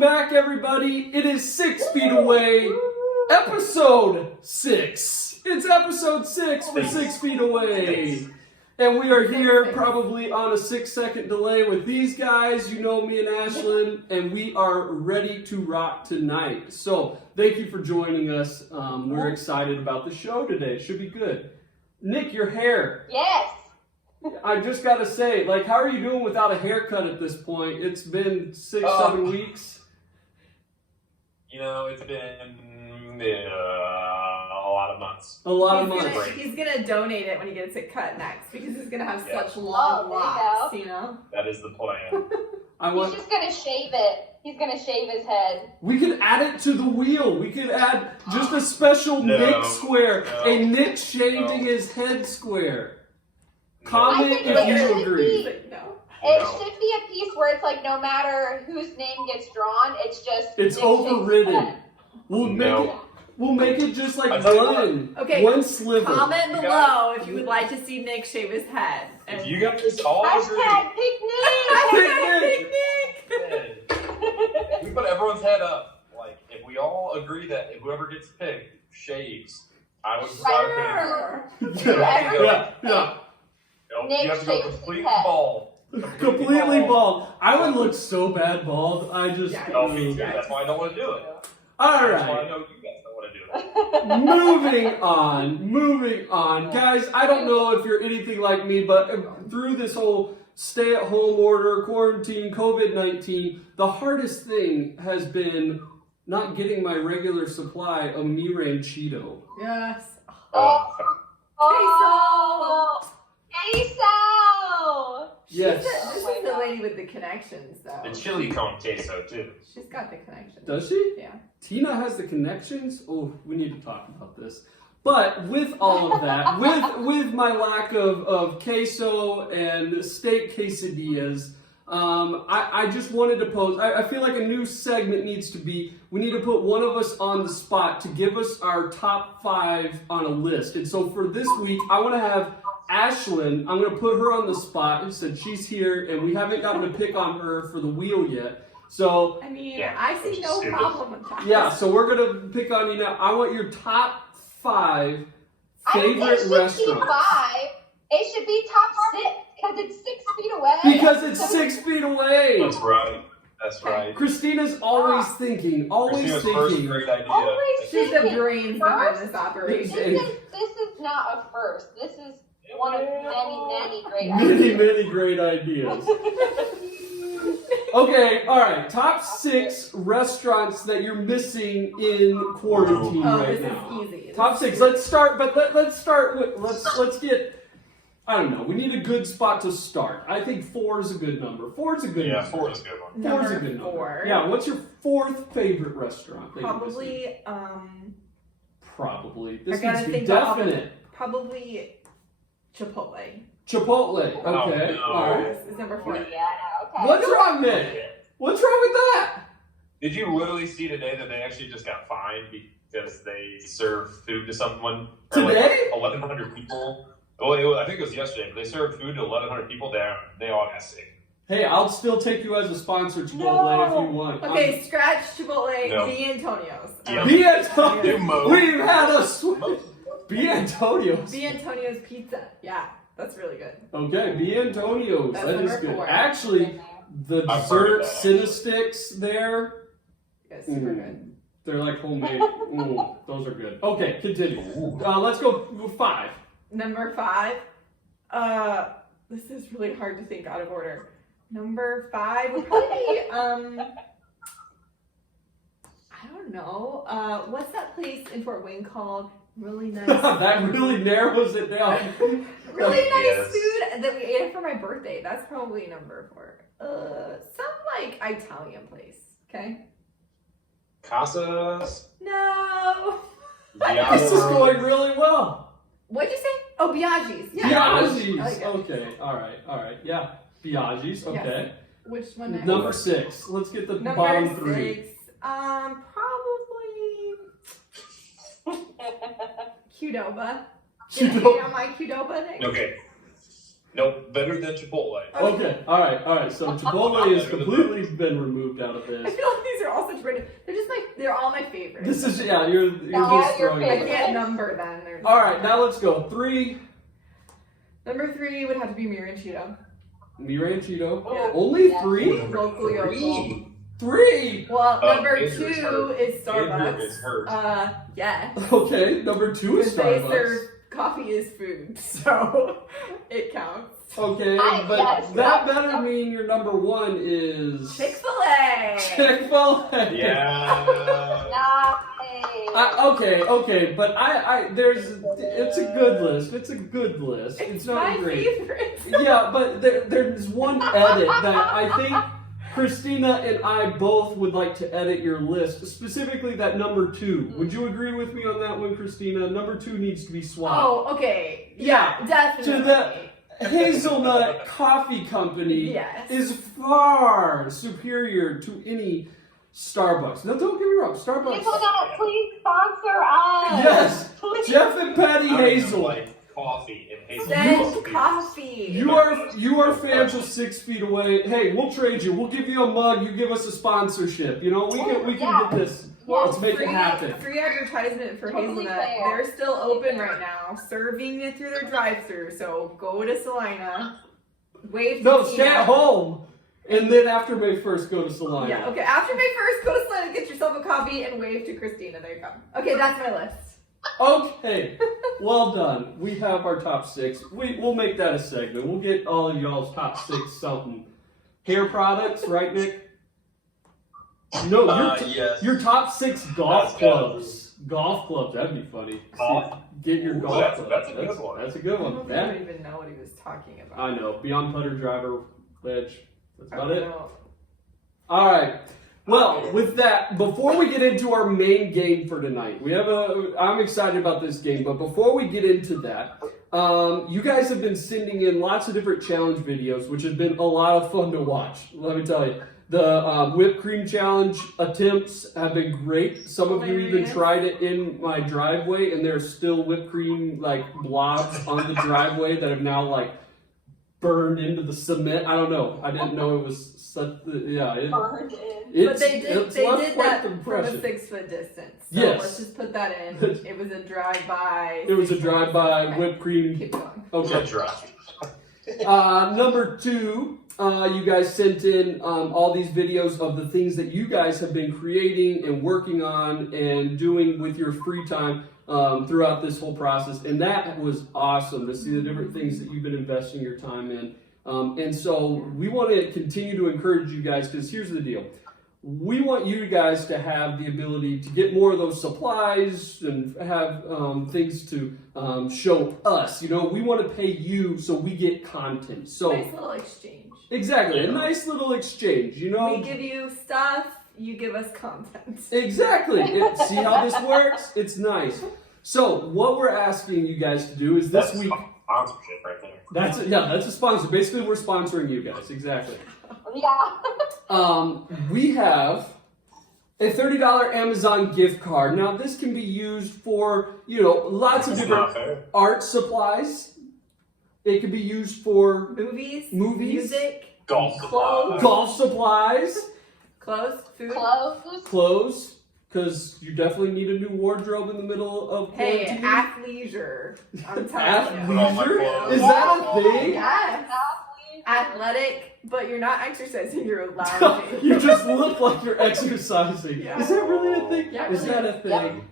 back, everybody. It is 6 feet away, episode 6. It's episode 6 for 6 feet away. And we are here probably on a 6-second delay with these guys. You know me and Ashlyn, and we are ready to rock tonight. So thank you for joining us. We're excited about the show today. It should be good. Nick, your hair. Yes. I just got to say, like, how are you doing without a haircut at this point? It's been 6-7 weeks. You know, it's been a lot of months. A lot of months. He's gonna donate it when he gets it cut next because he's gonna have such long locks, you know? That is the plan. He's just gonna shave it. He's gonna shave his head. We could add it to the wheel. We could add just a special Nick square. A Nick shaving his head square. Comment if you agree. It should be a piece where it's like no matter whose name gets drawn, it's just it's overridden. We'll make it just like one sliver. Comment below if you would like to see Nick shave his head. If you guys all agree. #picnic. We put everyone's head up. Like, if we all agree that whoever gets picked shaves, I would Yeah. Nick you have to go shaves completely his head. bald. Completely bald. I would look so bad bald. I just. Me too. That's why I don't want to do it. All right. That's why I know you guys don't want to do it. Moving on. Guys, I don't know if you're anything like me, but through this whole stay-at-home order, quarantine, COVID-19, the hardest thing has been not getting my regular supply of Miran Cheeto. Yes. Queso! Yes. This is the lady with the connections, though. The chili cone queso, too. She's got the connections. Does she? Yeah. Tina has the connections? Oh, we need to talk about this. But with all of that, with my lack of queso and steak quesadillas, I just wanted to pose, I feel like a new segment needs to be, we need to put one of us on the spot to give us our top 5 on a list. And so for this week, I want to have Ashlyn, I'm going to put her on the spot, and said she's here, and we haven't gotten to pick on her for the wheel yet. So, I mean, I see no problem with that. Yeah, so we're going to pick on you now. I want your top 5 favorite restaurants. It should be top 6 because it's 6 feet away. Because it's 6 feet away. That's right. That's right. Christina's always thinking. Christina's first great idea. She's the brains behind this operation. This is not a first. This is one of many great ideas. Many great ideas. Okay, all right. Top 6 restaurants that you're missing in quarantine right now. This is easy. Top 6. Let's start, but let's start with let's get. I don't know. We need a good spot to start. I think 4 is a good number. 4 is a good number. 4 is a good one. 4 is a good number. 4. Yeah. What's your 4th favorite restaurant? Probably. Probably. This I gotta needs to be think definite. Probably Chipotle. Chipotle. Okay. No. All right. This is number 4. Yeah, okay. What's wrong, Nick? What's wrong with that? Did you literally see today that they actually just got fined because they served food to someone? Today? 1,100 people. Well, I think it was yesterday, but they served food to 1,100 people there. They all got sick. Hey, I'll still take you as a sponsor, Chipotle, if you want. Okay, scratch Chipotle, No. D'Antonio's. Yeah. D'Antonio's. We've had a D'Antonio's. D'Antonio's Pizza. Yeah, that's really good. Okay, D'Antonio's. That's that is number good. 4. Actually, the I've heard dessert of that, Cinesticks there, Yes, super good. they're like homemade. Those are good. Okay, continue. Let's go 5. Number 5. This is really hard to think out of order. Number 5 would probably be, I don't know. What's that place in Fort Wayne called? Really nice. That really narrows it down. Really nice food that we ate for my birthday. That's probably number 4. Some like Italian place. Okay. Casas. No. This is going really well. What'd you say? Oh, Biaggi's. Yeah. Biaggi's. I like it. Okay. All right. Yeah. Biaggi's. Okay. Yes. Which one next? Number 6. Let's get the Number bottom 3. 6. Probably Qdoba. Did I hate on my Qdoba, Nick? Okay. Nope, better than Chipotle. Okay, all right. So Chipotle has completely been removed out of I this. feel like these are all such random. They're just like they're all my favorites. This is you're all just your throwing I it. favorites. can't number them. They're All right, now let's go. 3, Number 3 would have to be Miranchito. Miranchito. Yeah. Only Yeah. 3? Local Yokel. 3. Well, number Andrew is 2 hurt. is Andrew Starbucks. is hurt. Yes. Okay, number 2 is Because they Starbucks. serve coffee is food, so it counts. Okay, but yes. that better mean your number 1 is Chick-fil-A. Chick-fil-A. Yeah. Nice. Okay, but it's a good list. It's a good list. It's not my great. favorite. Yeah, but there's one edit that I think Christina and I both would like to edit your list, specifically that number 2. Would you agree with me on that one, Christina? Number 2 needs to be swapped. Oh, okay. Yeah, definitely. To the Hazelnut Coffee Company Yes. is far superior to any Starbucks. Now, don't get me wrong, Starbucks. Hazelnut, please sponsor us. Yes, Please. Jeff and Patty I don't even Hazel. like coffee and Send coffee. You are fans of 6 feet away. Hey, we'll trade you. We'll give you a mug. You give us a sponsorship. You know, we can get this. Let's make it happen. Free advertisement for Totally Hazelnut. fair. They're still open right now, serving it through their drive-thru. So go to Salina, wave to No, Tina. stay at home. And then after May 1st, go to Salina. Yeah, okay. After May 1st, go to Salina, get yourself a coffee, and wave to Christina. There you go. Okay, that's my list. Okay, well done. We have our top 6. We'll make that a segment. We'll get all of y'all's top 6 something. Hair products, right, Nick? No, yes. your top 6 golf That's good. clubs. Golf clubs, that'd be funny. Golf. Get your Ooh, golf that's- clubs. that's a good one. That's a good I one. don't think That- I even know what he was talking about. I know. Beyond putter, driver, ledge. That's about it. know. All right. Well, with that, before we get into our main game for tonight, I'm excited about this game, but before we get into that, you guys have been sending in lots of different challenge videos, which has been a lot of fun to watch. Let me tell you. The whipped cream challenge attempts have been great. Some of you even Hilarious. tried it in my driveway, and there's still whipped cream like blobs on the driveway that have now like burned into the cement. I don't know. I didn't know it was such. Yeah, Burned in. But it's, they it's did left quite that the from a impression. 6-foot distance. So Yes. let's just put that in. It was a drive-by. It was a drive-by Okay. whipped cream. Keep going. Okay. Drive. Number 2, you guys sent in all these videos of the things that you guys have been creating and working on and doing with your free time throughout this whole process. And that was awesome to see the different things that you've been investing your time in. And so we want to continue to encourage you guys, because here's the deal. We want you guys to have the ability to get more of those supplies and have things to show us. You know, we want to pay you so we get content. So Nice little exchange. exactly, a nice little exchange. You know, We give you stuff, you give us content. exactly. See how this works? It's nice. So what we're asking you guys to do is this That's week. sponsorship right there. That's a sponsor. Basically, we're sponsoring you guys. Exactly. Yeah. We have a $30 Amazon gift card. Now, this can be used for, lots of It's different not fair. art supplies. It can be used for Movies, Movies. music, Golf Clothes. golf supplies, clothes, food. Clothes. clothes, because you definitely need a new wardrobe in the middle of Hey, quarantine. athleisure. I'm telling you. Athleisure? Is that a thing? Yes. Athletic, but you're not exercising, you're lounging. You just look like you're exercising. Yeah. Is that really a thing? Yeah, Is that a thing? Yep.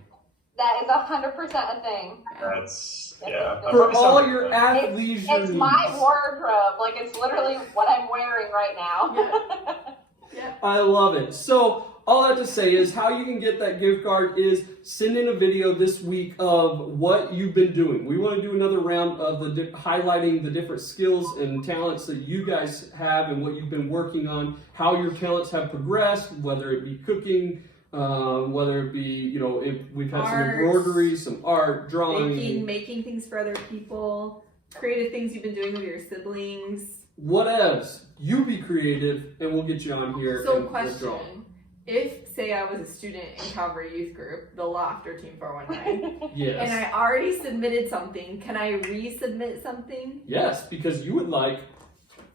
That is 100% a thing. That's, yeah. For all your It's athleisure It's my needs. wardrobe. Like, it's literally what I'm wearing right now. Yeah. I love it. So all I have to say is how you can get that gift card is send in a video this week of what you've been doing. We want to do another round of highlighting the different skills and talents that you guys have and what you've been working on, how your talents have progressed, whether it be cooking, whether it be, if we've had some Art. embroidery, some art, drawing, Making things for other people, creative things you've been doing with your siblings. whatevs. You be creative and we'll get you on here So and we'll draw. question, if, say, I was a student in Calvary Youth Group, the Loft or Team 419, Yes. and I already submitted something, can I resubmit something? Yes, because you would like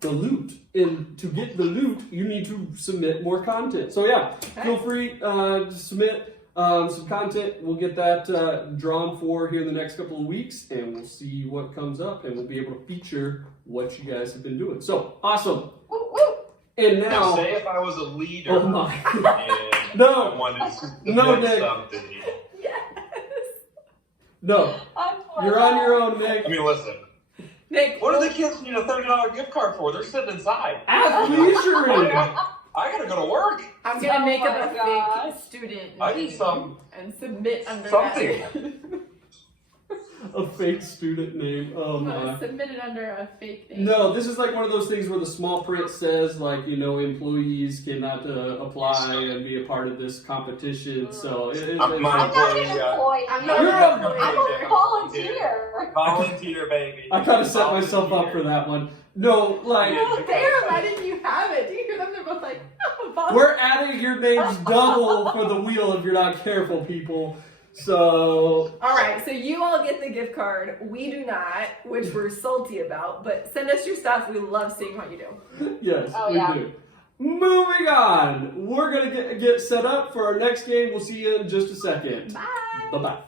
the loot. And to get the loot, you need to submit more content. So yeah, feel free to submit some content. We'll get that drawn for here in the next couple of weeks, and we'll see what comes up, and we'll be able to feature what you guys have been doing. So, awesome. Woo, woo. And Now, now... say if I was a leader Oh my. and No. I wanted to submit No, Nick. something. Yes. No, I'm for you're that. on your own, Nick. I mean, listen. Nick, What do the kids need a $30 gift card for? They're sitting inside. Athleisure. I gotta go to work. I'm gonna Oh make up my a gosh. fake student I need name some and submit under something. that. A fake student name. Oh I'm my. gonna submit it under a fake name. No, this is like one of those things where the small print says, like, you know, employees cannot apply and be a part of this competition. So I'm I'm not an employee. I'm You're not a- I'm a volunteer. Volunteer, baby. I kind of set myself up for that one. No, like, No, they're letting you have it. Do you hear them? They're both like, we're adding your names double for the wheel if you're not careful, people. So, All right, so you all get the gift card. We do not, which we're salty about. But send us your stuff. We love seeing what you do. yes, Oh, we yeah. do. Moving on. We're going to get set up for our next game. We'll see you in just a second. Bye. Bye-bye.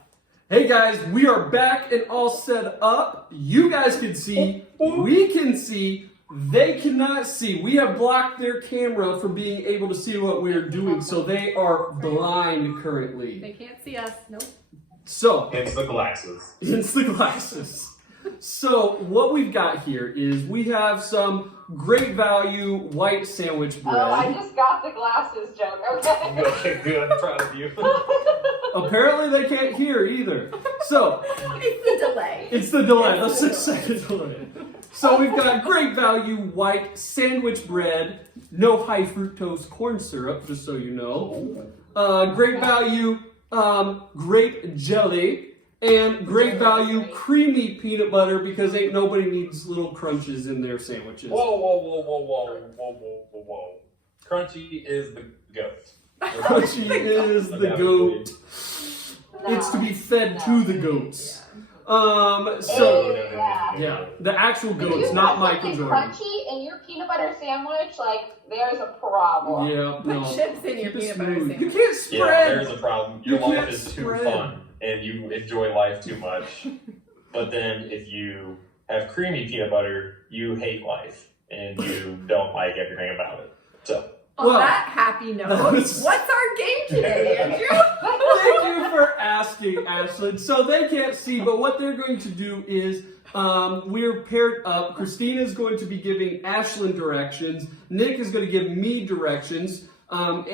Hey guys, we are back and all set up. You guys can see, we can see, they cannot see. We have blocked their camera from being able to see what we're doing, so they are blind currently. They can't see us. Nope. So, It's the glasses. it's the glasses. So, what we've got here is we have some great value white sandwich bread. Oh, I just got the glasses joke. Okay. Okay, good. I'm proud of you. Apparently they can't hear either. So, It's the delay. it's the delay, the 6-second delay. So we've got great value white sandwich bread, no high fructose corn syrup, just so you know. Great value grape jelly, and great value creamy peanut butter because ain't nobody needs little crunches in their sandwiches. Whoa, whoa, whoa, whoa, whoa, whoa, whoa, whoa, whoa. Crunchy is the goat. Crunchy is the goat. It's to be fed to the goats. So yeah, the actual If you goats, put not Mike and something Jordan. crunchy in your peanut butter sandwich, like, there's a problem. Yeah, Put no. chips in your Keep it peanut butter smooth. You sandwich. can't Yeah, spread. there's a problem. Your You life can't is too spread. fun, and you enjoy life too much. But then if you have creamy peanut butter, you hate life, and you don't like everything about it. So. On Well, that happy note, that was- what's our game today, Andrew? Thank you for asking, Ashlyn. So they can't see, but what they're going to do is we're paired up. Christina's going to be giving Ashlyn directions. Nick is going to give me directions on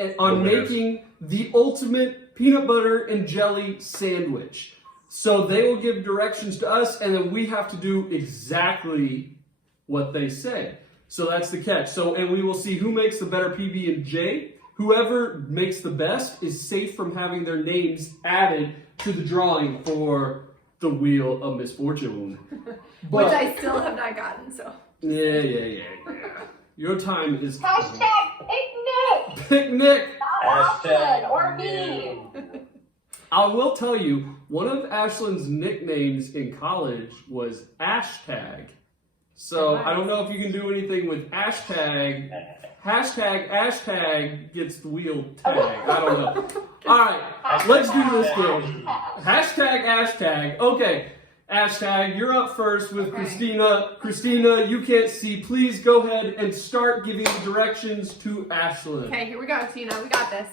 making the ultimate peanut butter and jelly sandwich. So they will give directions to us, and then we have to do exactly what they say. So that's the catch. So, and we will see who makes the better PB&J. Whoever makes the best is safe from having their names added to the drawing for the Wheel of Misfortune. Which I still have not gotten, so. Yeah. Your time is Hashtag picnic! picnic. Not Ashlyn or me. I will tell you, one of Ashlyn's nicknames in college was Ashtag. So I don't know if you can do anything with hashtag. Hashtag gets the wheel tag. I don't know. All right, let's do this game. Hashtag. Okay, Hashtag, you're up first with Christina. Christina, you can't see. Please go ahead and start giving directions to Ashlyn. Okay, here we go, Tina. We got this.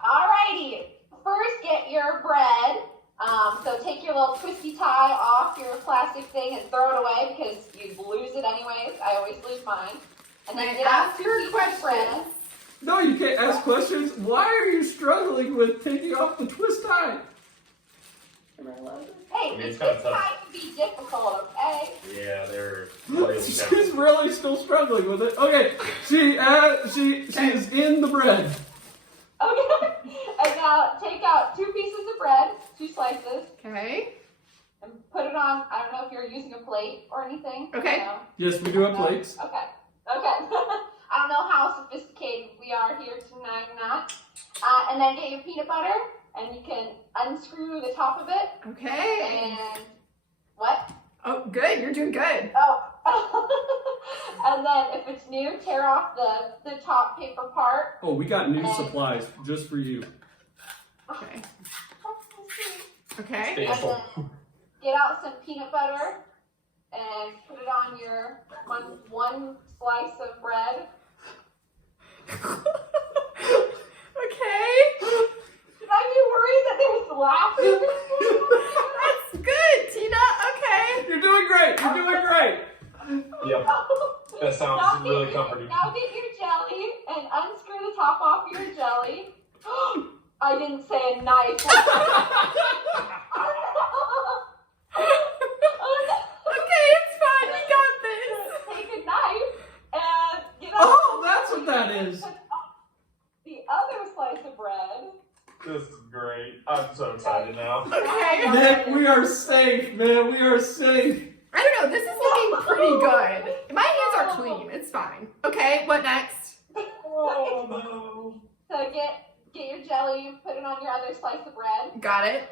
Alrighty. First, get your bread. So take your little twisty tie off your plastic thing and throw it away because you lose it anyways. I always lose mine. And then get out two pieces of bread. No, you can't ask questions. Why are you struggling with taking off the twist tie? Am I allowed to? Hey, I mean, this it's kinda tie tough. can be difficult, okay? Yeah, they're really She's tough. really still struggling with it. Okay, she is in the bread. Okay. And now take out two pieces of bread, two slices, Okay. and put it on. I don't know if you're using a plate or anything. Okay. No. Yes, we do have plates. Okay. I don't know how sophisticated we are here tonight or not. And then get your peanut butter, and you can unscrew the top of it. Okay. And what? Oh, good. You're doing good. Oh. And then if it's new, tear off the top paper part. Oh, we got new supplies just for you. Okay. Okay. And then get out some peanut butter and put it on your one slice of bread. Okay. Should I be worried that there was laughter? That's good, Tina. Okay. You're doing great. You're doing great. Yep. That sounds really comforting. Now get your jelly and unscrew the top off your jelly. I didn't say a knife. Okay, it's fine. We got this. Take a knife and get out. Oh, that's what that is. The other slice of bread. This is great. I'm so excited now. Okay. Nick, we are safe, man. We are safe. I don't know. This is looking pretty good. My hands are clean. It's fine. Okay, what next? Oh no. So get your jelly, put it on your other slice of bread. Got it.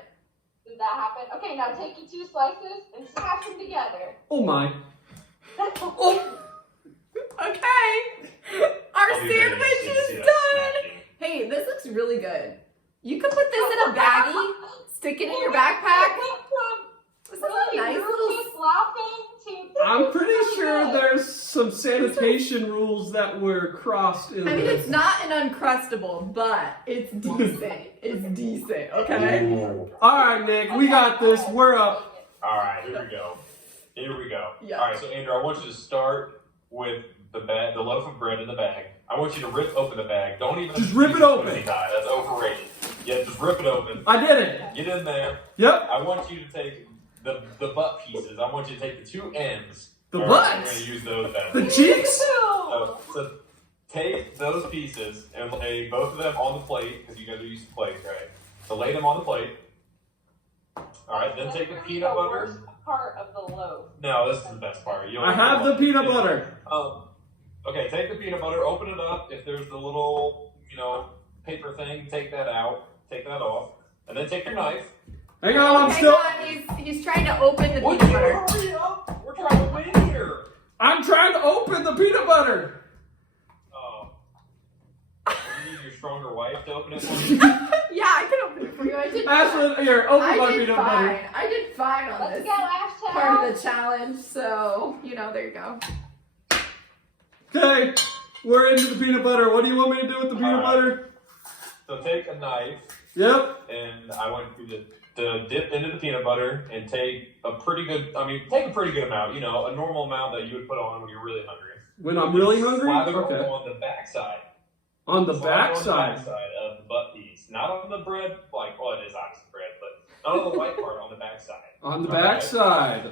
Did that happen? Okay, now take your two slices and smash them together. Oh my. Oh. Okay. Our I'll be very sandwich interested to see is that done. smashing. Hey, this looks really good. You could put this in a baggie, stick it in your backpack. This is a nice little. I'm pretty sure there's some sanitation rules that were crossed in I mean, this. it's not an Uncrustable, but it's decent. It's decent, okay? Ooh. All right, Nick, we got this. We're up. All right, here we go. Here we go. Yeah. All right, so Andrew, I want you to start with the loaf of bread in the bag. I want you to rip open the bag. Don't even Just rip it open. That's overrated. Yeah, just rip it open. I did it. Get in there. Yep. I want you to take the butt pieces. I want you to take the two ends. The All right, butts? I'm going to use those better. The cheeks? So take those pieces and lay both of them on the plate, because you got to use the plate, right? So lay them on the plate. All right, then take the peanut butter. Worst part of the loaf. No, this is the best part. You I have the peanut butter. Okay, take the peanut butter, open it up. If there's the little, paper thing, take that out. Take that off. And then take your knife. Hang on, I'm Hang still. on, he's trying to open the Would peanut you butter. hurry up? We're trying to win here. I'm trying to open the peanut butter. Oh. You need your stronger wife to open it for you? Yeah, I can open it for you. I did fine. Ashlyn, here, open my I did peanut fine. butter. I did fine on Let's this go, Ashton. part of the challenge, so, there you go. Okay, we're into the peanut butter. What do you want me to do with the peanut All right. butter? So take a knife, Yep. and I want you to dip into the peanut butter and take a pretty good amount, a normal amount that you would put on when you're really hungry. When I'm really hungry? Slather Okay. on the backside. On the Slather on the backside. backside of the butt piece. Not on the bread, it is obviously bread, but not on the white part, on the backside. On the All right? backside.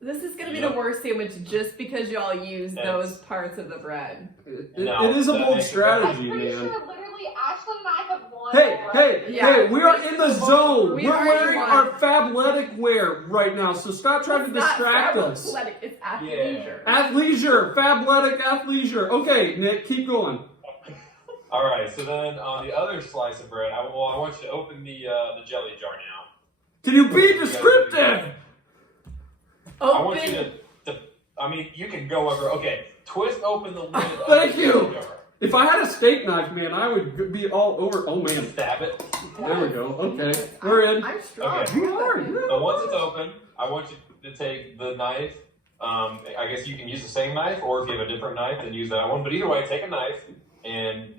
This is going to be the worst sandwich just because y'all use those parts of the bread. It No, is a that bold makes it strategy, I'm pretty man. sure literally Ashlyn and I have won. Hey, Yeah. hey, we are in the zone. We We're already wearing won. our Fabletic wear right now, so stop trying to distract us. It's athleisure. Athleisure, Fabletic athleisure. Okay, Nick, keep going. All right, so then on the other slice of bread, I want you to open the jelly jar now. Can you be descriptive? I want you to you can go over. Okay, twist open the lid of Thank the you. jelly jar. If I had a steak knife, man, I would be all over. Oh, man. Stab it. There we go. Okay, we're in. I'm strong. Okay. You are. So once it's open, I want you to take the knife. I guess you can use the same knife, or if you have a different knife, then use that one. But either way, take a knife and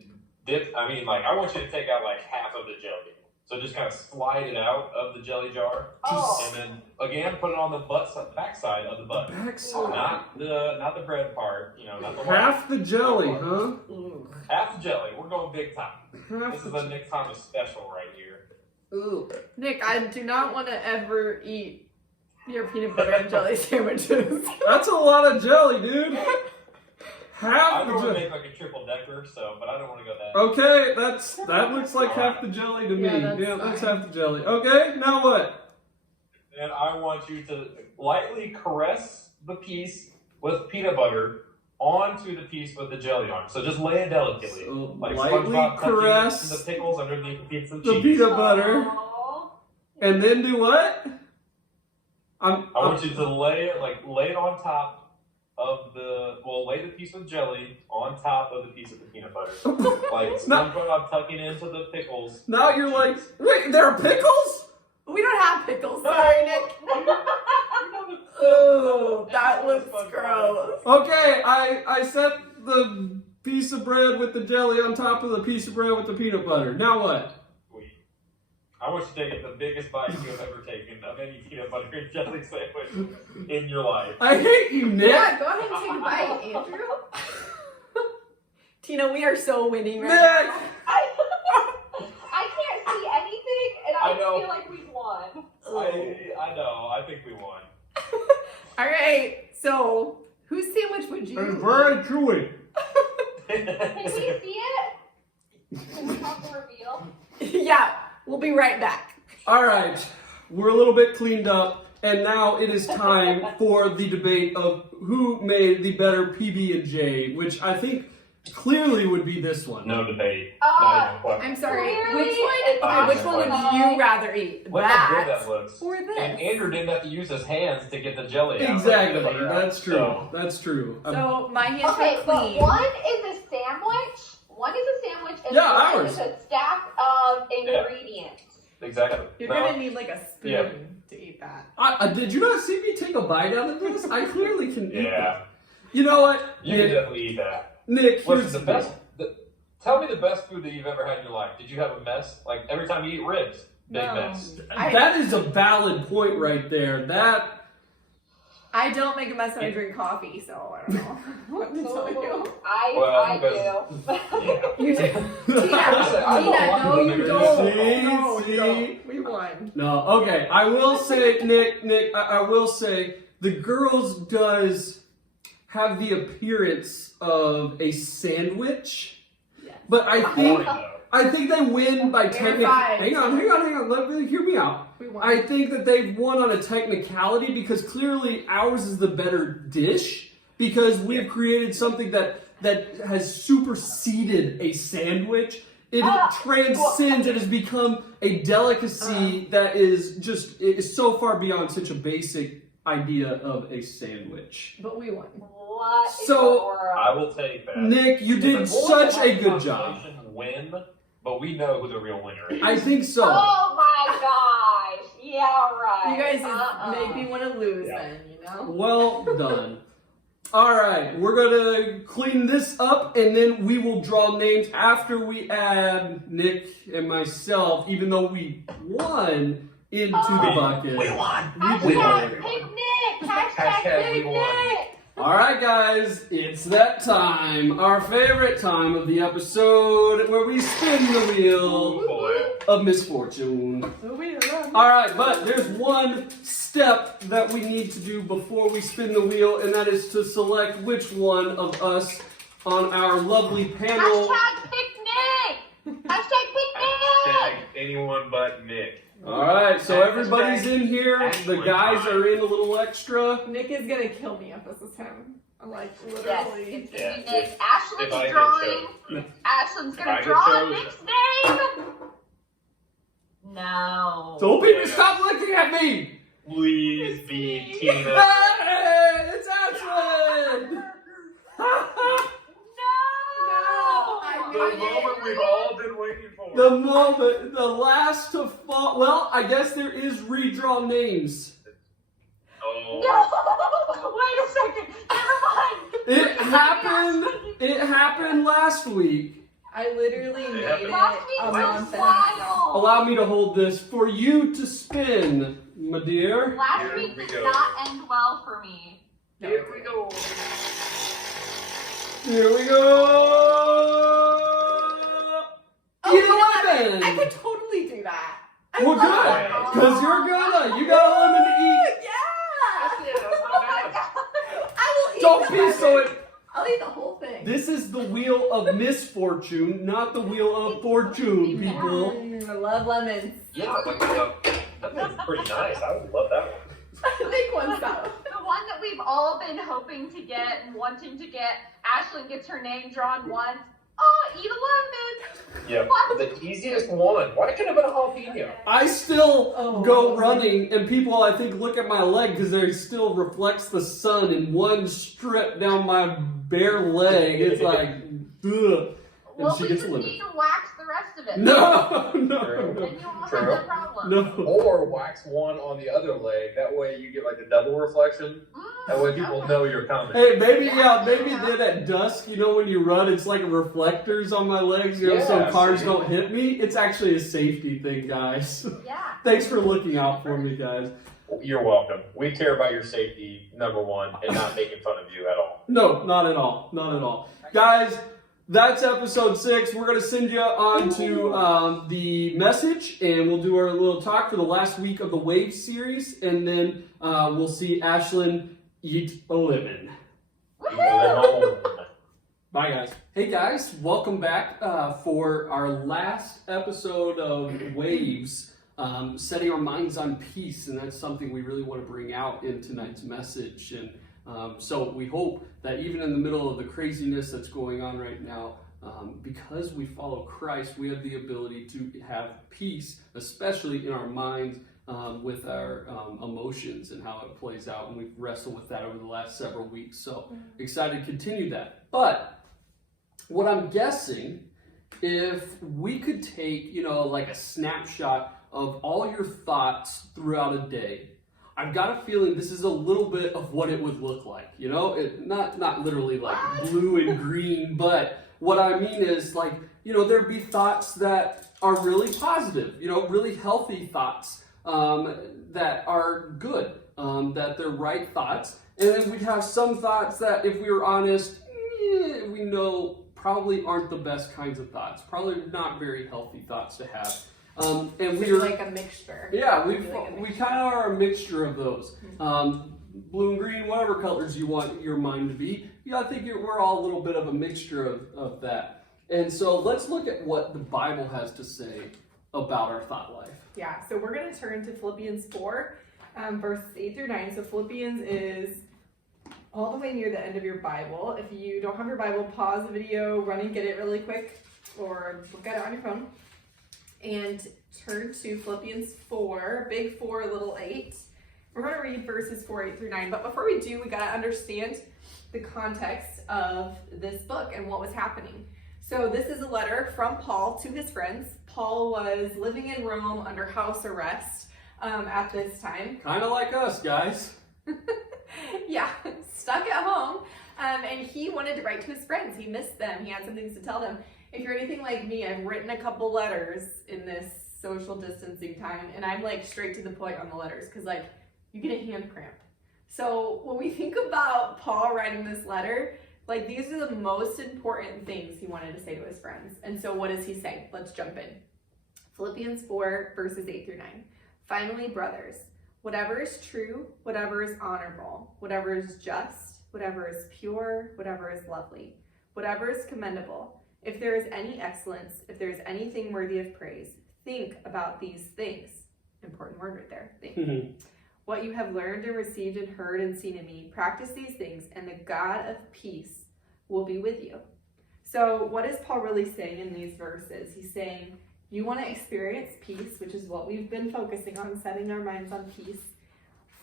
dip. I want you to take out like half of the jelly. So just kind of slide it out of the jelly jar, and then again put it on the backside of the butt. Backside. Not the bread part. Not the Half white. the jelly, huh? Half the jelly. We're going big time. Half This is the a Nick Thomas special right here. Ooh. Nick, I do not want to ever eat your peanut butter and jelly sandwiches. That's a lot of jelly, dude. I Half the normally jelly. make like a triple decker, but I don't want to go that. Okay, that looks like half the jelly to me. Yeah, That's fine. half the jelly. Okay, now what? And I want you to lightly caress the piece with peanut butter onto the piece with the jelly on it. So just lay it delicately. So Like lightly SpongeBob caress the pickles underneath the piece of the cheese. peanut butter, Oh. and then do what? I want you to lay it on top of lay the piece of jelly on top of the piece of the peanut butter. Like SpongeBob tucking into the pickles. Now you're like, wait, there are pickles? We don't have pickles. Sorry, Nick. You know Oh, that looks gross. Okay, I set the piece of bread with the jelly on top of the piece of bread with the peanut butter. Now what? I want you to take the biggest bite you have ever taken of any peanut butter and jelly sandwich in your life. I hate you, Nick. Yeah, go ahead and take a bite, Andrew. Tina, we are so winning right Nick! now. I can't see anything, and I know. feel like we've won. I know. I think we won. All right, so whose sandwich would you It's eat? very chewy. Can we see it? Can we have the reveal? Yeah, we'll be right back. All right, we're a little bit cleaned up, and now it is time for the debate of who made the better PB&J, which I think clearly would be this one. No debate. Not even a question. I'm sorry. Clearly, Which it's one? Which one would mine. you rather eat? Look how good that looks. or this? And Andrew didn't have to use his hands to get the jelly out. Exactly, Like, that's true. so- That's true. So my hands Okay, are but clean. one is a sandwich. One is a sandwich, and Yeah, one ours. is a stack of ingredients. Exactly. You're No. gonna need like a spoon Yeah. to eat that. Did you not see me take a bite out of this? I clearly can eat Yeah. that. You know what, You can Nick? definitely eat that. Nick, What's here's the best? Tell me the best food that you've ever had in your life. Did you have a mess? Like every time you eat ribs, big No. mess. That is a valid point right there. That I don't make a mess when I drink coffee, so I don't know what to tell you. I do. You do. Tina, I don't Tina, want no, to you do don't. this. No, See? you don't. We won. no. Okay, I will say, Nick. I will say the girls does have the appearance of a sandwich, Yes. but I Boring, think they win by technical. five. Hang on. Let me hear me out. We won. I think that they've won on a technicality because clearly ours is the better dish because we have created something that has superseded a sandwich. It transcends. It has become a delicacy that is so far beyond such a basic idea of a sandwich. But we won. What in So, the world? I will take that. Nick, you It's did a goal such to a have good job. consolation Win, but we know who the real winner is. I think so. Oh my gosh. Yeah, right. You guys just make me want to lose Yeah. then, you know? Well done. All right, we're gonna clean this up, and then we will draw names after we add Nick and myself. Even though we won into the bucket. We won. We Hashtag did. Big Nick. Hashtag Hashtag Big we won. Nick. All right, guys, it's that time, our favorite time of the episode, where we spin the Oh wheel boy. of misfortune. All right, but there's one step that we need to do before we spin the wheel, and that is to select which one of us on our lovely panel. Hashtag Big Nick. Hashtag Big Hashtag Nick. anyone but Nick. All right, so everybody's in here. The guys are in a little extra. Nick is gonna kill me if this is him. I'm like, Yes, literally. it's Yeah. gonna be Nick. If Ashlyn's I get drawing. Ashlyn's If I gonna get draw chosen. Nick's name. No. Don't people stop looking at me! Please be Tina. Hey, it's Ashlyn! No. The moment we've all been waiting for. The moment, the last to fall. Well, I guess there is redraw names. Oh. No. Wait a second. Never mind. It happened last week. I literally made it Last week a was month and a half. wild. Allow me to hold this for you to spin, my dear. Last Here week we did go. not end well for me. Here we go. Here we go. Oh, 11. I could totally do that. I Well, love good, it. because you're gonna. You got a lemon to eat. Yeah. Oh my god. I will eat Don't the be lemon. so. I'll eat the whole thing. This is the wheel of misfortune, not the wheel of fortune, people. I love lemons. Yeah, like that's pretty nice. I would love that one. Make one stop. The one that we've all been hoping to get and wanting to get. Ashlyn gets her name drawn once. Oh, eat a lemon. Yeah, the easiest one. Why couldn't it have been a jalapeno? I still go running, and people, I think, look at my leg because there still reflects the sun in one strip down my bare leg. It's like, ugh. And Well, she we gets just lemon. need to wax the rest of it. No. And you won't have that problem. No. Or wax one on the other leg. That way you get like a double reflection. That way people know you're coming. Hey, maybe then at dusk, when you run, it's like reflectors on my legs, so cars don't hit me. It's actually a safety thing, guys. Yeah. Thanks for looking out for me, guys. You're welcome. We care about your safety, number one, and not making fun of you at all. No, not at all. Not at all. Guys, that's episode 6. We're going to send you on to the message, and we'll do our little talk for the last week of the Wave series, and then we'll see Ashlyn eat a lemon. Bye, guys. Hey, guys. Welcome back for our last episode of Waves, setting our minds on peace, and that's something we really want to bring out in tonight's message. And so we hope that even in the middle of the craziness that's going on right now, because we follow Christ, we have the ability to have peace, especially in our minds, with our emotions and how it plays out. And we've wrestled with that over the last several weeks. So excited to continue that. But what I'm guessing, if we could take, like a snapshot of all your thoughts throughout a day, I've got a feeling this is a little bit of what it would look like, not literally like blue and green, but what I mean is like, there'd be thoughts that are really positive, really healthy thoughts that are good, that they're right thoughts. And then we'd have some thoughts that, if we were honest, we know probably aren't the best kinds of thoughts, probably not very healthy thoughts to have. And we're like a mixture. Yeah, we kind of are a mixture of those. Blue and green, whatever colors you want your mind to be. I think we're all a little bit of a mixture of that. And so let's look at what the Bible has to say about our thought life. Yeah, so we're going to turn to Philippians 4, verses 8 through 9. So Philippians is all the way near the end of your Bible. If you don't have your Bible, pause the video, run and get it really quick, or look at it on your phone. And turn to Philippians 4, big 4, little 8. We're going to read verses 4, 8 through 9. But before we do, we got to understand the context of this book and what was happening. So this is a letter from Paul to his friends. Paul was living in Rome under house arrest at this time. Kind of like us, guys. Yeah, stuck at home. And he wanted to write to his friends. He missed them. He had some things to tell them. If you're anything like me, I've written a couple letters in this social distancing time, and I'm like straight to the point on the letters because like you get a hand cramp. So when we think about Paul writing this letter, like these are the most important things he wanted to say to his friends. And so what does he say? Let's jump in. Philippians 4, verses 8 through 9. Finally, brothers, whatever is true, whatever is honorable, whatever is just, whatever is pure, whatever is lovely, whatever is commendable, if there is any excellence, if there is anything worthy of praise, think about these things. Important word right there. Think. What you have learned and received and heard and seen in me, practice these things, and the God of peace will be with you. So what is Paul really saying in these verses? He's saying, you want to experience peace, which is what we've been focusing on, setting our minds on peace.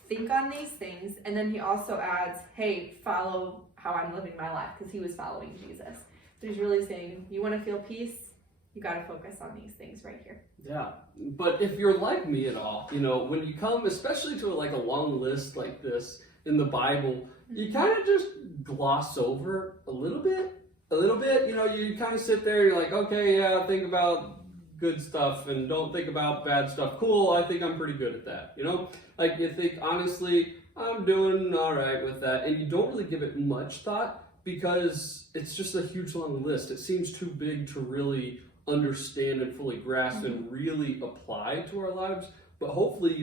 Think on these things. And then he also adds, hey, follow how I'm living my life, because he was following Jesus. So he's really saying, you want to feel peace? You got to focus on these things right here. Yeah, but if you're like me at all, when you come, especially to like a long list like this in the Bible, you kind of just gloss over a little bit. You kind of sit there, you're like, okay, yeah, think about good stuff and don't think about bad stuff. Cool, I think I'm pretty good at that, Like you think, honestly, I'm doing all right with that. And you don't really give it much thought because it's just a huge long list. It seems too big to really understand and fully grasp and really apply to our lives. But hopefully if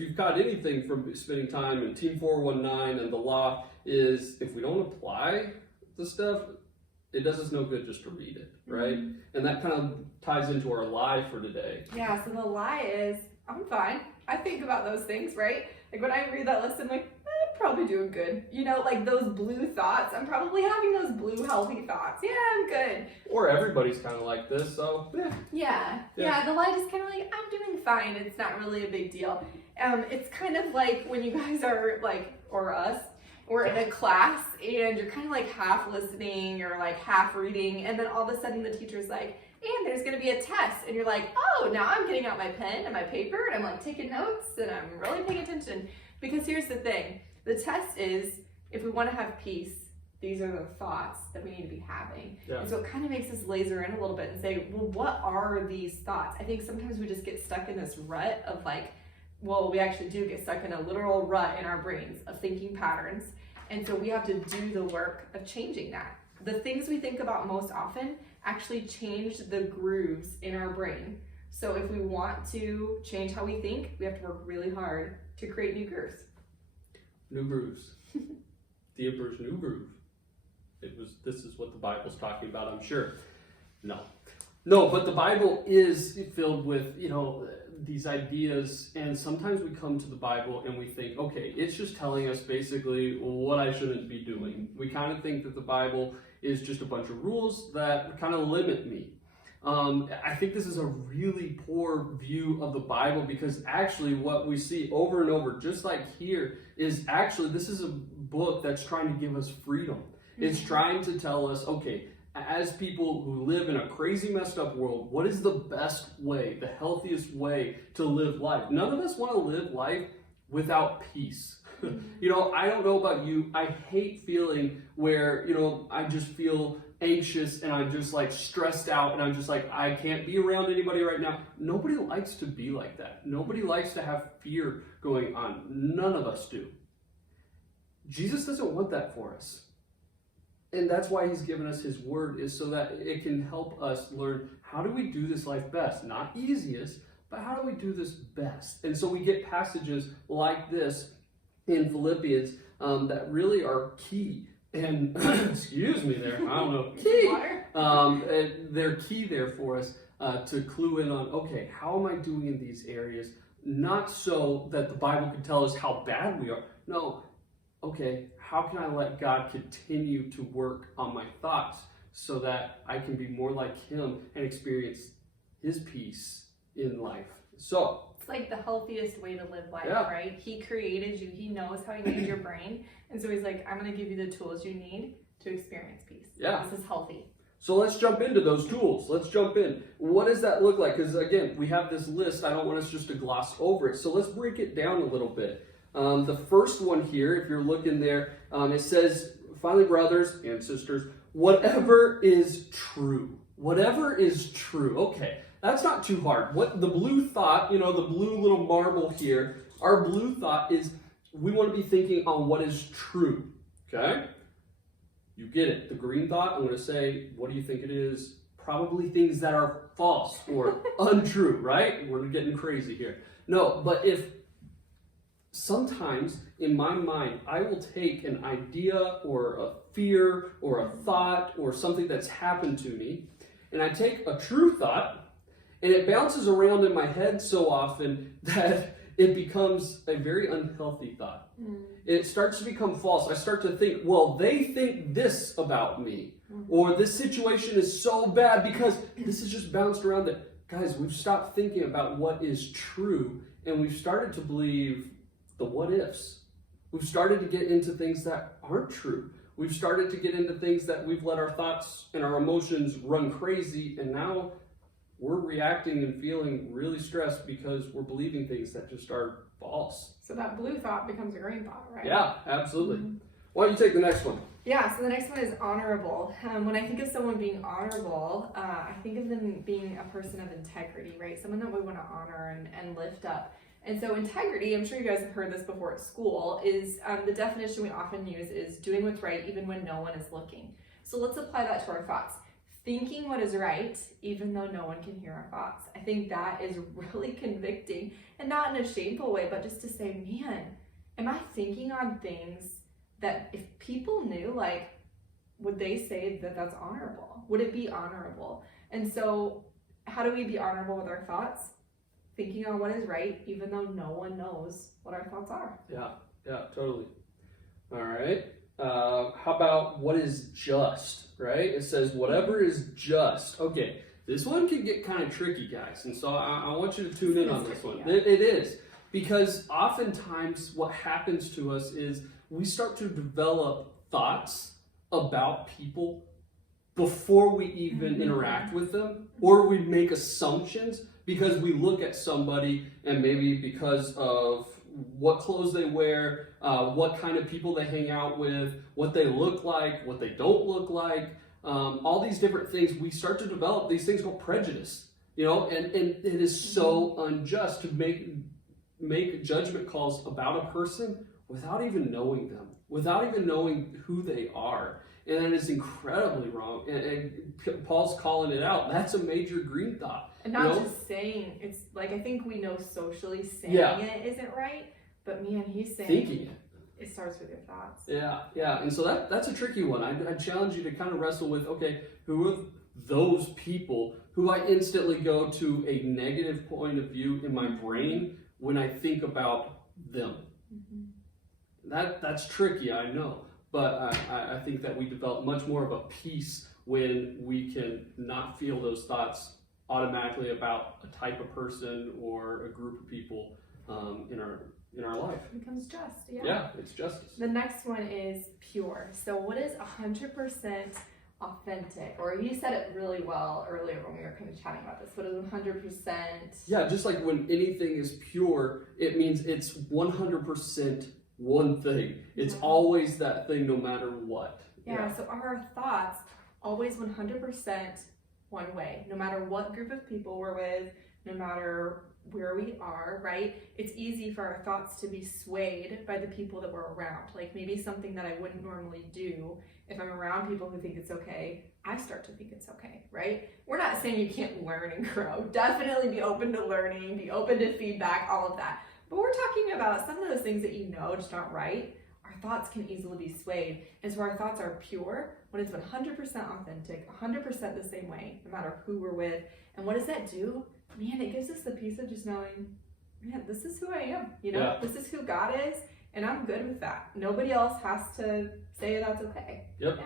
you've got anything from spending time in Team 419 and the law, is if we don't apply the stuff, it does us no good just to read it, right? And that kind of ties into our lie for today. Yeah, so the lie is, I'm fine. I think about those things, right? Like when I read that list, I'm like, probably doing good. You know, like those blue thoughts, I'm probably having those blue healthy thoughts. Yeah, I'm good. Or everybody's kind of like this, so Yeah, the light is kind of like, I'm doing fine. It's not really a big deal. It's kind of like when you guys are like, or us, we're in a class and you're kind of like half listening or like half reading, and then all of a sudden the teacher's like, and there's gonna be a test, and you're like, oh, now I'm getting out my pen and my paper and I'm like taking notes and I'm really paying attention. Because here's the thing, the test is, if we want to have peace, these are the thoughts that we need to be having. Yeah. And so it kind of makes us laser in a little bit and say, well, what are these thoughts? I think sometimes we just get stuck in this rut of like, well, we actually do get stuck in a literal rut in our brains of thinking patterns. And so we have to do the work of changing that. The things we think about most often actually change the grooves in our brain. So if we want to change how we think, we have to work really hard to create new grooves. New grooves. The Emperor's New Groove. This is what the Bible's talking about, I'm sure. No, but the Bible is filled with, these ideas, and sometimes we come to the Bible and we think, okay, it's just telling us basically what I shouldn't be doing. We kind of think that the Bible is just a bunch of rules that kind of limit me. I think this is a really poor view of the Bible, because actually what we see over and over, just like here, is actually this is a book that's trying to give us freedom. It's trying to tell us, okay, as people who live in a crazy messed up world, what is the best way, the healthiest way to live life? None of us want to live life without peace. I don't know about you. I hate feeling where, I just feel anxious and I'm just like stressed out and I'm just like, I can't be around anybody right now. Nobody likes to be like that. Nobody likes to have fear going on. None of us do. Jesus doesn't want that for us. And that's why he's given us his word, is so that it can help us learn, how do we do this life best? Not easiest, but how do we do this best? And so we get passages like this in Philippians that really are key. And excuse me there, I don't know, key. They're key there for us to clue in on, okay, how am I doing in these areas? Not so that the Bible can tell us how bad we are. No, okay, how can I let God continue to work on my thoughts so that I can be more like him and experience his peace in life? So it's like the healthiest way to live life, right? He created you. He knows how he made your brain. And so he's like, I'm going to give you the tools you need to experience peace. Yeah. This is healthy. So let's jump into those tools. Let's jump in. What does that look like? Because again, we have this list. I don't want us just to gloss over it. So let's break it down a little bit. The first one here, if you're looking there, it says, finally, brothers and sisters, whatever is true. Whatever is true. Okay, that's not too hard. What the blue thought, the blue little marble here, our blue thought is we want to be thinking on what is true. Okay? You get it. The green thought, I'm going to say, what do you think it is? Probably things that are false or untrue, right? We're getting crazy here. No, but if sometimes in my mind, I will take an idea or a fear or a thought or something that's happened to me, and I take a true thought, and it bounces around in my head so often that it becomes a very unhealthy thought. It starts to become false. I start to think, well, they think this about me, or this situation is so bad because this is just bounced around. That, guys, we've stopped thinking about what is true, and we've started to believe the what ifs. We've started to get into things that aren't true. We've started to get into things that we've let our thoughts and our emotions run crazy, and now we're reacting and feeling really stressed because we're believing things that just are false. So that blue thought becomes a green thought, right? Yeah, absolutely. Why don't you take the next one? Yeah, so the next one is honorable. When I think of someone being honorable, I think of them being a person of integrity, right? Someone that we want to honor and lift up. And so integrity, I'm sure you guys have heard this before at school, is the definition we often use is doing what's right even when no one is looking. So let's apply that to our thoughts. Thinking what is right even though no one can hear our thoughts. I think that is really convicting, and not in a shameful way, but just to say, man, am I thinking on things that if people knew, like, would they say that that's honorable? Would it be honorable? And so how do we be honorable with our thoughts? Thinking on what is right, even though no one knows what our thoughts are. Yeah, totally. All right. How about what is just, right? It says whatever is just. Okay, this one can get kind of tricky, guys. And so I want you to tune in on this one. Yeah. It is. Because oftentimes what happens to us is we start to develop thoughts about people before we even interact with them, or we make assumptions because we look at somebody and maybe because of what clothes they wear, what kind of people they hang out with, what they look like, what they don't look like, all these different things, we start to develop these things called prejudice, you know, and it is so unjust to make judgment calls about a person without even knowing them, without even knowing who they are. And that is incredibly wrong. And Paul's calling it out. That's a major green thought. And not just saying, it's like, I think we know socially saying it isn't right, but man, he's saying thinking it. It starts with your thoughts. Yeah. And so that's a tricky one. I challenge you to kind of wrestle with, okay, who are those people who I instantly go to a negative point of view in my brain when I think about them. That's tricky, I know. But I think that we develop much more of a peace when we can not feel those thoughts automatically about a type of person or a group of people in our life. It becomes just, Yeah, it's justice. The next one is pure. So what is 100% authentic? Or you said it really well earlier when we were kind of chatting about this. What is 100%? Yeah, just like when anything is pure, it means it's 100% one thing. It's always that thing no matter what. Yeah, so are our thoughts always 100% one way, no matter what group of people we're with, no matter where we are, right? It's easy for our thoughts to be swayed by the people that we're around. Like maybe something that I wouldn't normally do, if I'm around people who think it's okay, I start to think it's okay, right? We're not saying you can't learn and grow. Definitely be open to learning, be open to feedback, all of that. But we're talking about some of those things that you know just aren't right. Our thoughts can easily be swayed. And so our thoughts are pure when it's 100% authentic, 100% the same way, no matter who we're with. And what does that do? Man, it gives us the peace of just knowing, man, this is who I am. You know, this is who God is, and I'm good with that. Nobody else has to say that's okay. Yep.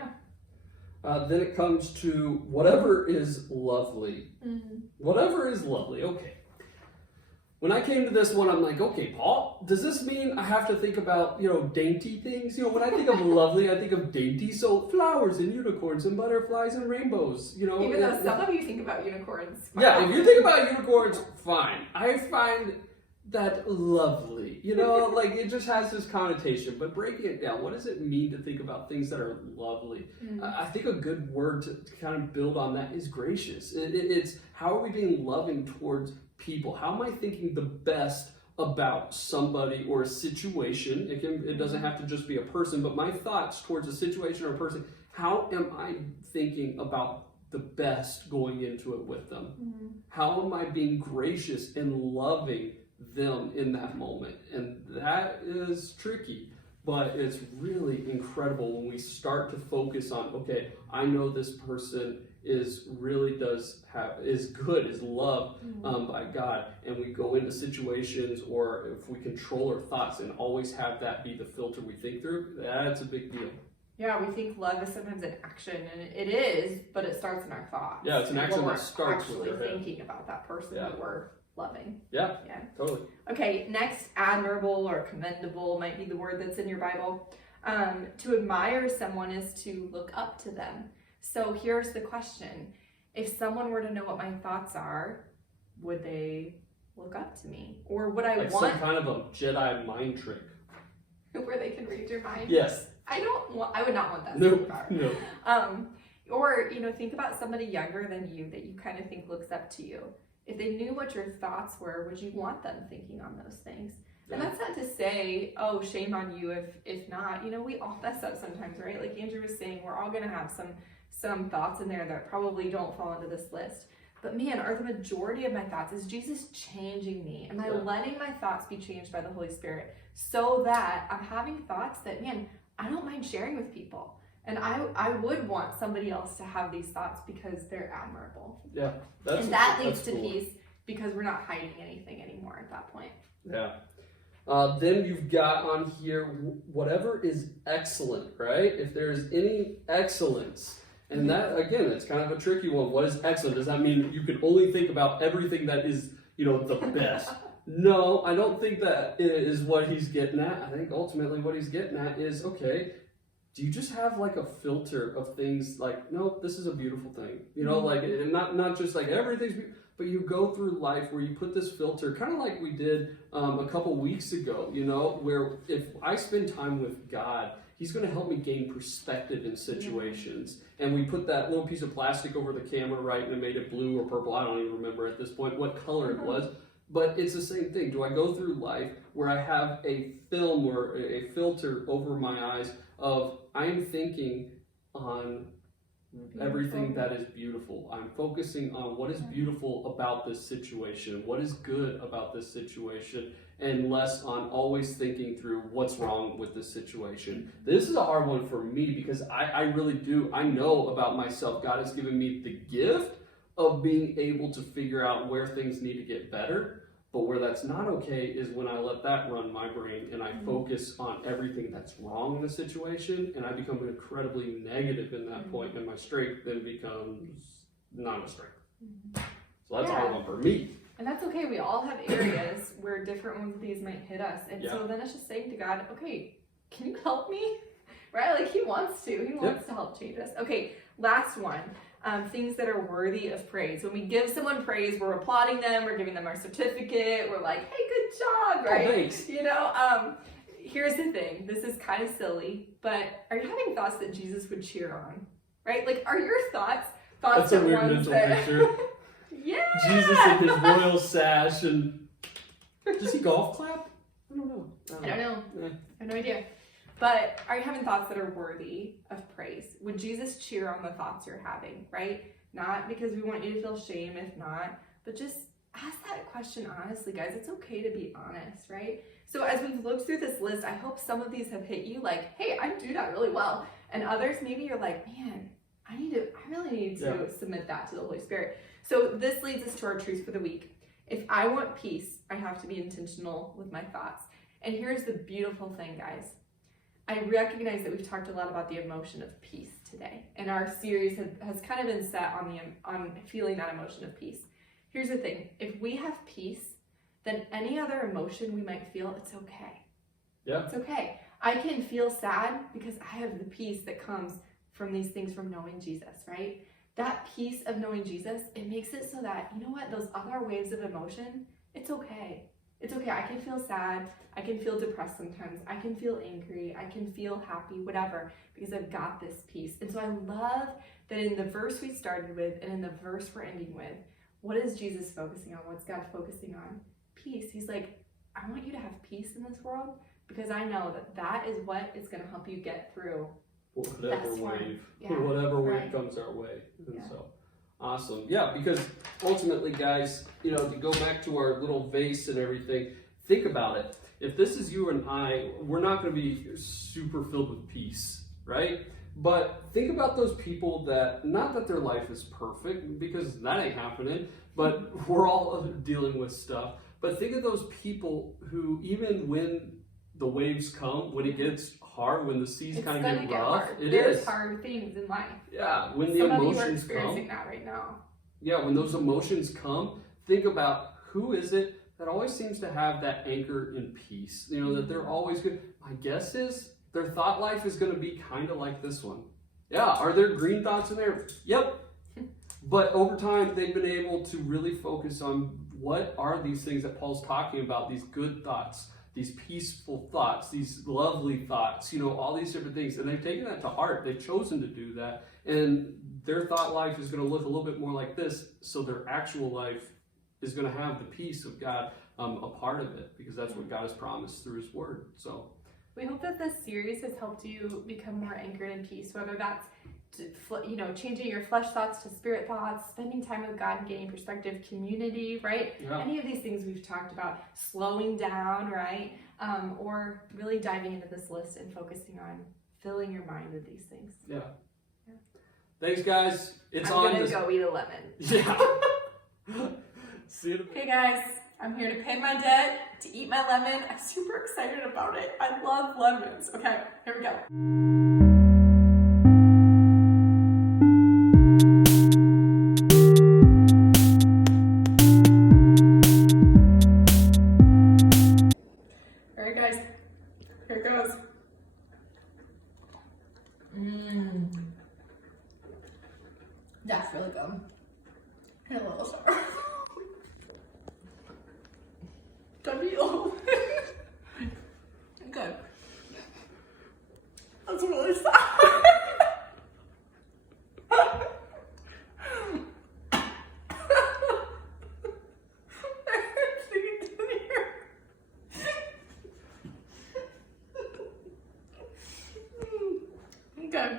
Yeah. Then it comes to whatever is lovely. Whatever is lovely, okay. When I came to this one, I'm like, okay, Paul, does this mean I have to think about, dainty things? When I think of lovely, I think of dainty. So flowers and unicorns and butterflies and rainbows, Even though some of you think about unicorns. Yeah, if you think about unicorns, fine. I find that lovely. Like it just has this connotation. But breaking it down, what does it mean to think about things that are lovely? I think a good word to kind of build on that is gracious. It's how are we being loving towards people? How am I thinking the best about somebody or a situation? It doesn't have to just be a person, but my thoughts towards a situation or a person, how am I thinking about the best going into it with them? How am I being gracious and loving them in that moment? And that is tricky, but it's really incredible when we start to focus on, okay, I know this person is good, is loved by God, and we go into situations, or if we control our thoughts and always have that be the filter we think through, that's a big deal. Yeah, we think love is sometimes an action, and it is, but it starts in our thoughts. Yeah, it's an action that starts with with our head. thinking about that person that we're loving. Yeah, totally. Okay, next, admirable or commendable might be the word that's in your Bible. To admire someone is to look up to them. So here's the question. If someone were to know what my thoughts are, would they look up to me? Or would I want... some kind of a Jedi mind trick. Where they can read your mind? Yes. I would not want that superpower. No. Or, think about somebody younger than you that you kind of think looks up to you. If they knew what your thoughts were, would you want them thinking on those things? And that's not to say, oh, shame on you if not. We all mess up sometimes, right? Like Andrew was saying, we're all going to have some thoughts in there that probably don't fall into this list. But man, are the majority of my thoughts, is Jesus changing me? Am I letting my thoughts be changed by the Holy Spirit so that I'm having thoughts that, man, I don't mind sharing with people. And I would want somebody else to have these thoughts because they're admirable. Yeah. And that leads to peace because we're not hiding anything anymore at that point. Yeah. Then you've got on here whatever is excellent, right? If there's any excellence, and that again, it's kind of a tricky one. What is excellent? Does that mean you can only think about everything that is, the best? No, I don't think that is what he's getting at. I think ultimately what he's getting at is, okay, do you just have like a filter of things like, no, this is a beautiful thing, like, and not just like everything's beautiful. But you go through life where you put this filter, kind of like we did a couple weeks ago, where if I spend time with God, He's going to help me gain perspective in situations. And we put that little piece of plastic over the camera, right, and it made it blue or purple. I don't even remember at this point what color it was. But it's the same thing. Do I go through life where I have a film or a filter over my eyes of I'm thinking on everything that is beautiful. I'm focusing on what is beautiful about this situation, what is good about this situation, and less on always thinking through what's wrong with this situation. This is a hard one for me because I really do. I know about myself. God has given me the gift of being able to figure out where things need to get better. But where that's not okay is when I let that run my brain and I focus on everything that's wrong in the situation, and I become incredibly negative in that point, and my strength then becomes not a strength. So that's a hard one for me. And that's okay. We all have areas where different ones of these might hit us. And so then it's just saying to God, okay, can you help me? Right? Like He wants to. He wants to help change us. Okay, last one. Things that are worthy of praise. When we give someone praise, we're applauding them, we're giving them our certificate, we're like, hey, good job, right? Oh, thanks. Here's the thing. This is kind of silly, but are you having thoughts that Jesus would cheer on? Right? Like, are your thoughts That's a that weird ones mental that... picture. Yeah! Jesus in his royal sash, and does he golf clap? I don't know. I don't know. Yeah. I have no idea. But are you having thoughts that are worthy of praise? Would Jesus cheer on the thoughts you're having, right? Not because we want you to feel shame if not, but just ask that question honestly, guys. It's okay to be honest, right? So as we've looked through this list, I hope some of these have hit you like, hey, I do that really well. And others, maybe you're like, man, I really need to submit that to the Holy Spirit. So this leads us to our truth for the week. If I want peace, I have to be intentional with my thoughts. And here's the beautiful thing, guys. I recognize that we've talked a lot about the emotion of peace today, and our series has kind of been set on feeling that emotion of peace. Here's the thing: if we have peace, then any other emotion we might feel, it's okay. Yeah, it's okay. I can feel sad because I have the peace that comes from these things from knowing Jesus, right? That peace of knowing Jesus, it makes it so that those other waves of emotion, it's okay. It's okay. I can feel sad. I can feel depressed sometimes. I can feel angry. I can feel happy, whatever, because I've got this peace. And so I love that in the verse we started with and in the verse we're ending with, what is Jesus focusing on? What's God focusing on? Peace. He's like, I want you to have peace in this world because I know that is what is going to help you get through whatever wave right. comes our way. And so awesome. Yeah, because ultimately, guys, to go back to our little vase and everything, think about it. If this is you and I, we're not going to be super filled with peace, right? But think about those people that, not that their life is perfect, because that ain't happening, but we're all dealing with stuff. But think of those people who, even when the waves come, when it gets hard, when the seas kind of get rough, There's hard things in life. Yeah, when the emotions come. Some of you are experiencing that right now. Yeah, when those emotions come, think about who is it that always seems to have that anchor in peace. That they're always good. My guess is their thought life is going to be kind of like this one. Yeah, are there green thoughts in there? Yep. But over time, they've been able to really focus on what are these things that Paul's talking about, these good thoughts, these peaceful thoughts, these lovely thoughts, all these different things. And they've taken that to heart. They've chosen to do that. And their thought life is going to look a little bit more like this. So their actual life is going to have the peace of God a part of it, because that's what God has promised through His Word. So we hope that this series has helped you become more anchored in peace, whether that's changing your flesh thoughts to spirit thoughts, spending time with God and gaining perspective, community, right? Yeah. Any of these things we've talked about, slowing down, right? Or really diving into this list and focusing on filling your mind with these things. Yeah. Thanks, guys. I'm gonna go eat a lemon. Yeah. See you. Hey guys, I'm here to pay my debt, to eat my lemon. I'm super excited about it. I love lemons. Okay, here we go. All right, guys, here it goes. That's really good. And a little sour. Don't be low. Good. That's really sour. Okay.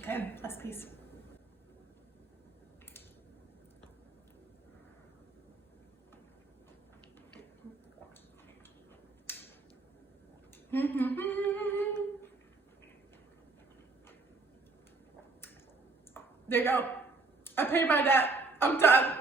Okay, last piece. There you go. I paid my debt. I'm done.